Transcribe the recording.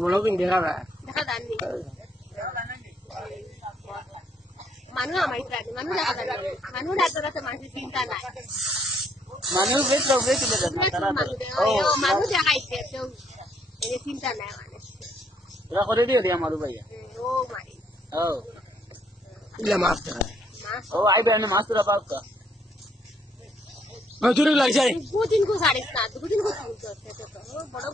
బ్లౌజింగ్ దిగదా దిగదాన్ని మను మైత్రాన్ని మను దాకదండి మను దాకా మనిషి తింటానా మను వేట్లో వేటి మీద మను దేహాయితే ఇది తింటానా ఇలా కొరేడి అది అమ్మారు భయ్య ఓ మరి ఓ ఇలా మాస్టర్ ఓ అయిపోయాను మాస్టర్ అబ్బాక मजूरी लग जाए दो दिन को साढ़े सात दो दिन को बड़ा